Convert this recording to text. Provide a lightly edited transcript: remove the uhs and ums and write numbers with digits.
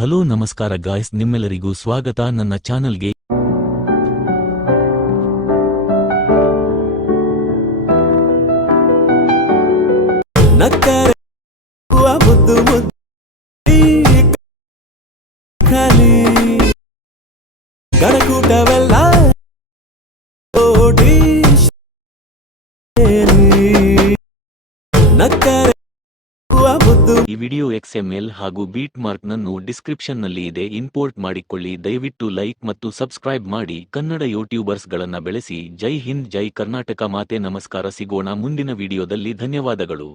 Hello ನಮಸ್ಕಾರ guys, ನಿಮ್ಮೆಲ್ಲರಿಗೂ ಸ್ವಾಗತ ನನ್ನ ಚಾನಲ್ಗೆ. ಈ ವಿಡಿಯೋ XML ಹಾಗೂ ಬೀಟ್ ಮಾರ್ಕ್ ನನ್ನು ಡಿಸ್ಕ್ರಿಪ್ಷನ್ ನಲ್ಲಿ ಇದೆ, ಇಂಪೋರ್ಟ್ ಮಾಡಿಕೊಳ್ಳಿ. ದಯವಿಟ್ಟು ಲೈಕ್ ಮತ್ತು ಸಬ್ಸ್ಕ್ರೈಬ್ ಮಾಡಿ. ಕನ್ನಡ ಯೂಟ್ಯೂಬರ್ಸ್ ಗಳನ್ನ ಬೆಳೆಸಿ. ಜೈ ಹಿಂದ್, ಜೈ ಕರ್ನಾಟಕ ಮಾತೆ. ನಮಸ್ಕಾರ, ಸಿಗೋಣ ಮುಂದಿನ ವಿಡಿಯೋದಲ್ಲಿ. ಧನ್ಯವಾದಗಳು.